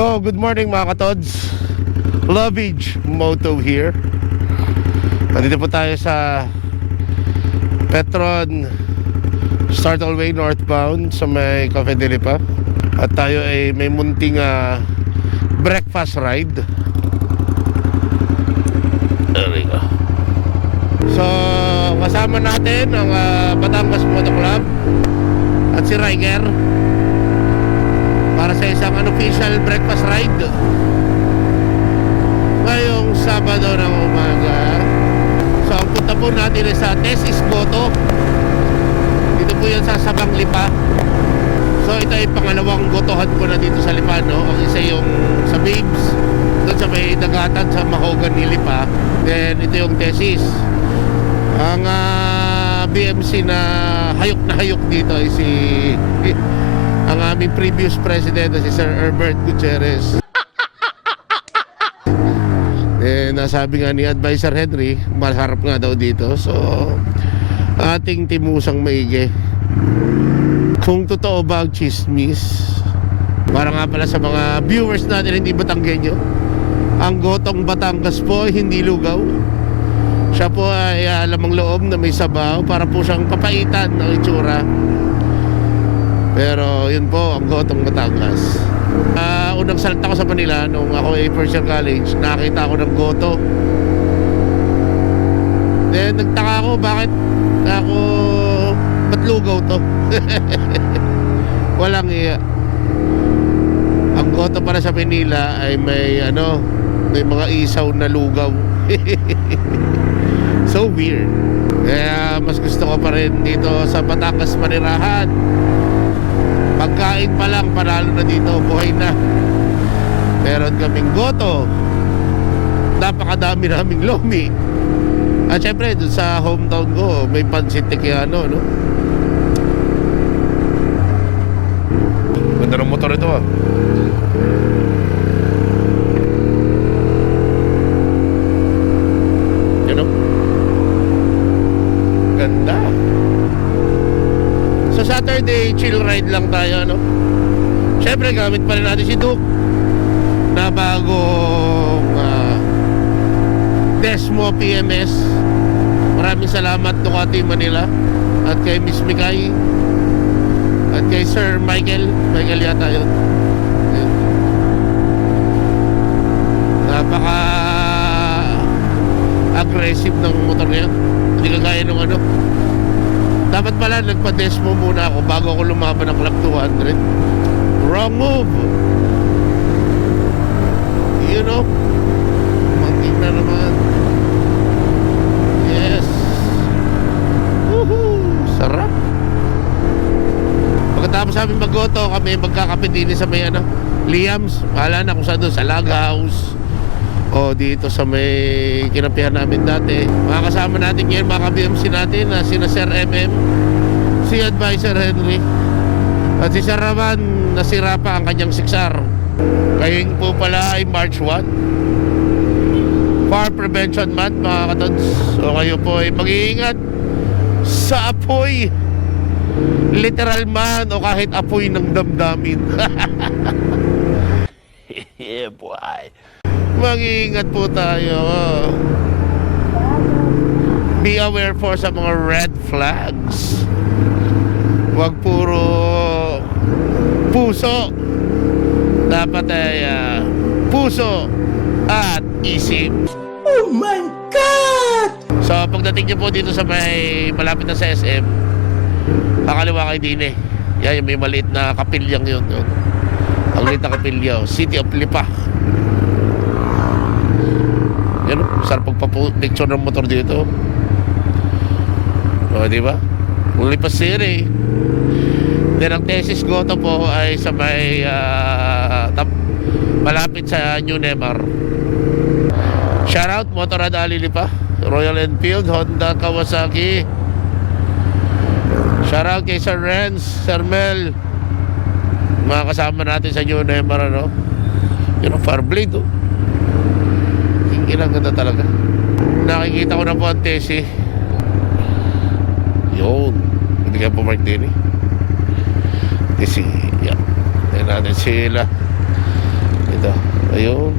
So, good morning mga katods. Lovage Moto here. Nandito po tayo sa Petron Startle Way northbound sa may Cafe de Lipa. At tayo ay may munting breakfast ride. There we go. So, kasama natin ang Batangas Moto Club at si Riker para sa isang unofficial breakfast ride ngayong Sabado ng umaga. So ang punta po natin ay sa Tesis Goto. Dito po yan sa Sabang Lipa. So ito ay pangalawang gotohan ko na dito sa Lipa, no? Ang isa yung sa Babes, doon sa may dagatan sa Mahogany Lipa. Then ito yung Tesis. Ang BMC na hayok dito ay si ang aming previous president na si Sir Herbert Gutierrez. Nasabi nga ni Advisor Henry, masarap nga daw dito. So ating timusang maigi kung totoo ba ang chismis. Para nga pala sa mga viewers natin hindi Batanggenyo, ang gotong Batangas po ay hindi lugaw. Siya po ay lamang loob na may sabaw para po siyang papaitan ng itsura. Pero yun po ang gotong Batangas. Unang salta ko sa Manila nung ako ay first year college, nakita ako ng goto. Then nagtaka ako bakit ako ba't lugaw to? Walang iya. Ang goto para sa Manila ay may may mga isaw na lugaw. So weird. Kaya mas gusto ko pa rin dito sa Batangas manirahan. Pagkain pa lang, panalo na dito, buhay na. Meron kaming goto, napakadami naming lomi. At syempre, dun sa hometown ko, may pansit Tiquiano, no? Ganda ng motor ito, Yan, ganda. So Saturday, chill ride lang tayo, no? Siyempre, gamit pa rin natin si Duke na bagong Desmo PMS. Maraming salamat Ducati Manila at kay Miss Mikay at kay Sir Michael yata yun. Napaka aggressive ng motor niya. Hindi kagaya ng dapat pala nagpa-desmo muna ako bago ako lumaban ng Club 200. Wrong move. You know, manting na naman. Yes. Woohoo, sarap. Pagkatapos namin maggoto, kami magkakape din sa may Liam's. Bahala na kung saan doon, sa Lag House o dito sa may kinapihan namin dati. Mga kasama natin ngayon, mga ka-BMC natin na sina Sir MM, si Advisor Henry at si Sir Raman, nasira pa ang kanyang 6R. Ngayon po pala ay March 1, Fire Prevention Month, mga katods. So kayo po ay mag-iingat sa apoy, literal man o kahit apoy ng damdamin. Yeah boy, mag-iingat po tayo. Be aware po sa mga red flags. Huwag puro puso. Dapat ay puso at isip. Oh my God! So pagdating niyo po dito sa may malapit na sa SM, kakaliwa kayo din yan yung may maliit na kapilyang yun. Ang maliit na kapilya, City of Lipa. Yan, sarap pagpa-picture ng motor dito. O, diba? Lipa City. Then ang Tesis Goto po ay sa may malapit sa New Nemar. Shoutout Motorrad Ali Lipa, Royal Enfield, Honda, Kawasaki. Shoutout kay Sir Renz, Sir Mel, mga kasama natin sa New Nemar, yun ang Farblade, ilang ganda talaga. Nakikita ko na po ang Tesi. Yun, hindi ka po Mark din Tesi, yan. Tignan natin sila. Ito, ayun.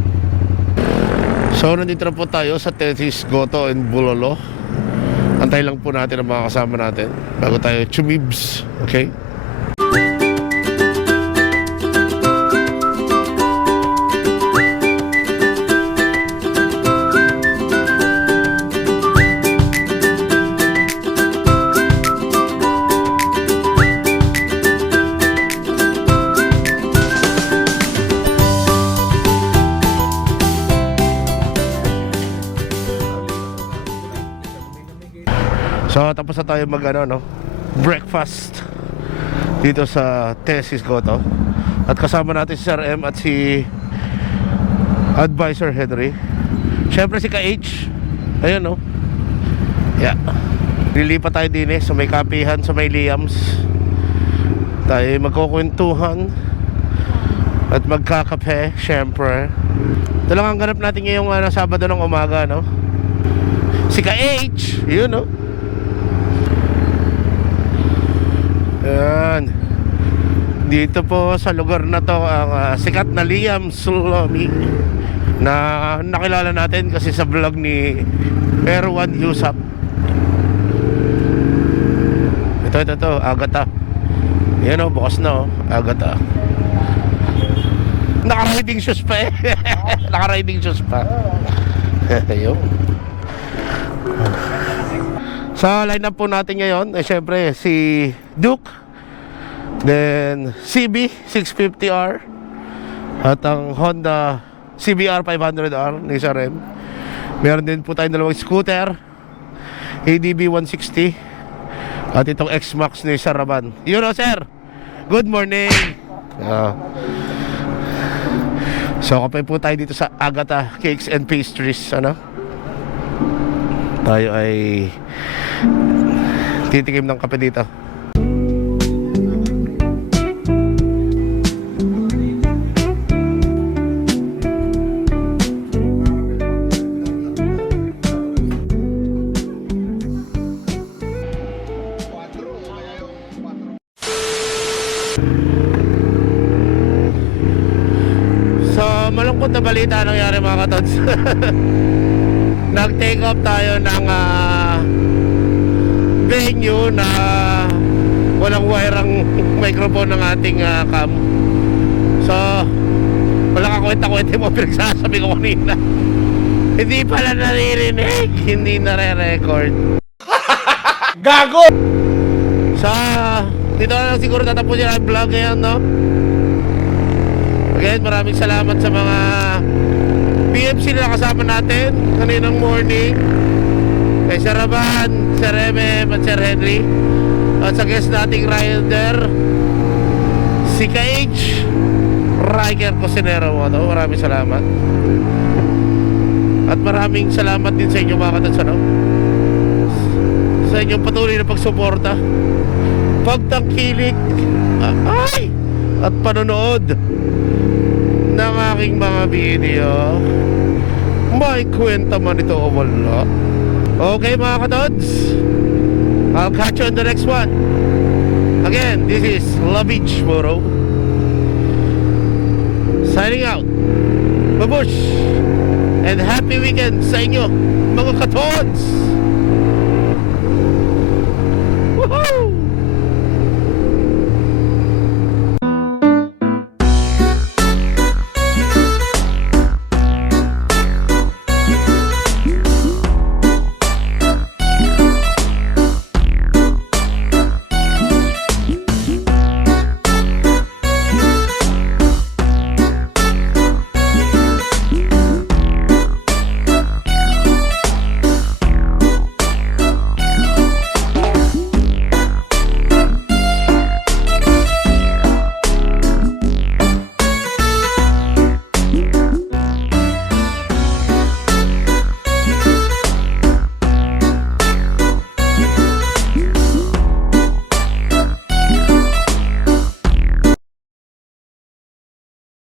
So, nandito na po tayo sa Tesis Goto and Bulolo. Antay lang po natin ang mga kasama natin bago tayo chumibs. Okay? So tapos na tayo breakfast dito sa Tesis Goto. At kasama natin si Sir M at si Advisor Henry. Siyempre si Ka-H. Ayun no. Yeah. Lilipat tayo din sa may kapihan, sa may Liams. Tayo magkukwentuhan at magkakape, siyempre. Ito lang ang ganap natin ngayong Sabado ng umaga, no? Si Ka-H, yun no. Ayan. Dito po sa lugar na to ang sikat na Liam Sulami na nakilala natin kasi sa vlog ni Erwan Yusap. Ito, Agata. Yan o, bukas na o, Agata. Naka-riding shoes pa eh. Naka-riding shoes pa. Ayun. Sa lineup po natin ngayon, syempre si Duke, then CB 650R, at ang Honda CBR 500R ni Sir M. Meron din po tayong dalawang scooter, ADB 160, at itong X-Max ni Sir Raban. Yun o sir, good morning. So kapay po tayo dito sa Agata Cakes and Pastries. Tayo ay titikim ng kape dito. So malungkot na balita nangyari mga katods. Nag-take off tayo ng venue na walang wire ang microphone ng ating cam. So wala kakwenta-kwenta mo pinagsasabi ko kanina. Hindi pala naririnig, hindi nare-record. Gago! So dito na lang siguro tatapusin ang vlog ngayon, no? Again, maraming salamat sa mga PFC na kasama natin kaninang morning, kay Sir Raban, Sir MM at Sir Henry, at sa guest nating rider si Ka-H Riker Cosinero mo, no? Maraming salamat. At maraming salamat din sa inyo mga katods, sa inyong patuloy na pagsuporta, pagtangkilik at panonood ng aking mga video. May kwenta man ito o wala. Okay mga katods, I'll catch you on the next one. Again, this is La Beach Photo signing out. Babush and happy weekend sa inyo mga katods.